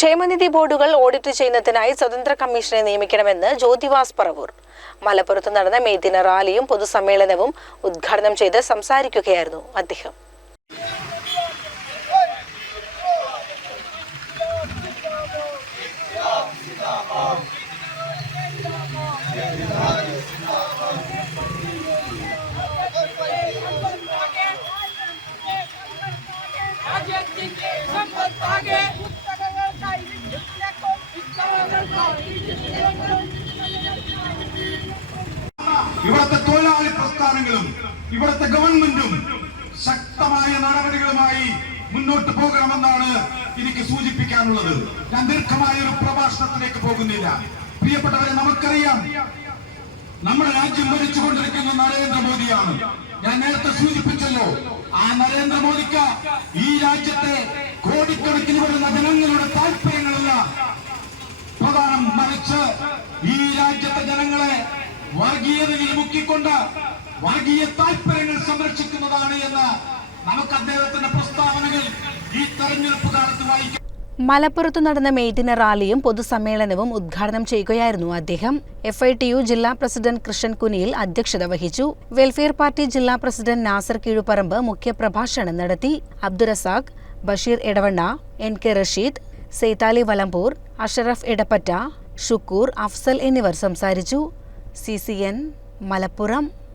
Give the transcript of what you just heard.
ക്ഷേമനിധി ബോർഡുകൾ ഓഡിറ്റ് ചെയ്യുന്നതിനായി സ്വതന്ത്ര കമ്മീഷനെ നിയമിക്കണമെന്ന് ജ്യോതിവാസ് പറവൂർ മലപ്പുറത്ത് നടന്ന മെയ് ദിന റാലിയും പൊതുസമ്മേളനവും ഉദ്ഘാടനം ചെയ്ത് സംസാരിക്കുകയായിരുന്നു അദ്ദേഹം. ഇവിടുത്തെ തൊഴിലാളി പ്രസ്ഥാനങ്ങളും ഇവിടുത്തെ ഗവൺമെന്റും ശക്തമായ നടപടികളുമായി മുന്നോട്ട് പോകണമെന്നാണ് എനിക്ക് സൂചിപ്പിക്കാനുള്ളത്. ഞാൻ ദീർഘമായ ഒരു പ്രഭാഷണത്തിലേക്ക് പോകുന്നില്ല. പ്രിയപ്പെട്ടവരെ, നമുക്കറിയാം നമ്മുടെ രാജ്യം ഭരിച്ചുകൊണ്ടിരിക്കുന്ന നരേന്ദ്രമോദിയാണ്. ഞാൻ നേരത്തെ സൂചിപ്പിച്ചല്ലോ, ആ നരേന്ദ്രമോദിക്ക് ഈ രാജ്യത്തെ കോടിക്കണക്കിന് വരുന്ന ജനങ്ങളുടെ താല്പര്യങ്ങളല്ല പ്രധാനം, മറിച്ച് ഈ രാജ്യത്തെ ജനങ്ങളെ വർഗീയതയിൽ മുക്കിക്കൊണ്ട് വർഗീയ താല്പര്യങ്ങൾ സംരക്ഷിക്കുന്നതാണ് എന്ന് നമുക്ക് അദ്ദേഹത്തിന്റെ പ്രസ്താവനകൾ ഈ തെരഞ്ഞെടുപ്പ് കാലത്ത് വായിക്കാം. മലപ്പുറത്ത് നടന്ന മെയ് ദിന റാലിയും പൊതുസമ്മേളനവും ഉദ്ഘാടനം ചെയ്യുകയായിരുന്നു അദ്ദേഹം. FITU ജില്ലാ പ്രസിഡന്റ് കൃഷ്ണൻ കുനിയിൽ അധ്യക്ഷത വഹിച്ചു. വെൽഫെയർ പാർട്ടി ജില്ലാ പ്രസിഡന്റ് നാസർ കീഴുപറമ്പ് മുഖ്യപ്രഭാഷണം നടത്തി. അബ്ദുറസാഖ്, ബഷീർ എടവണ്ണ, NK റഷീദ്, സെയ്താലി വലമ്പൂർ, അഷറഫ് എടപ്പറ്റ, ഷുക്കൂർ, അഫ്സൽ എന്നിവർ സംസാരിച്ചു. CCN മലപ്പുറം.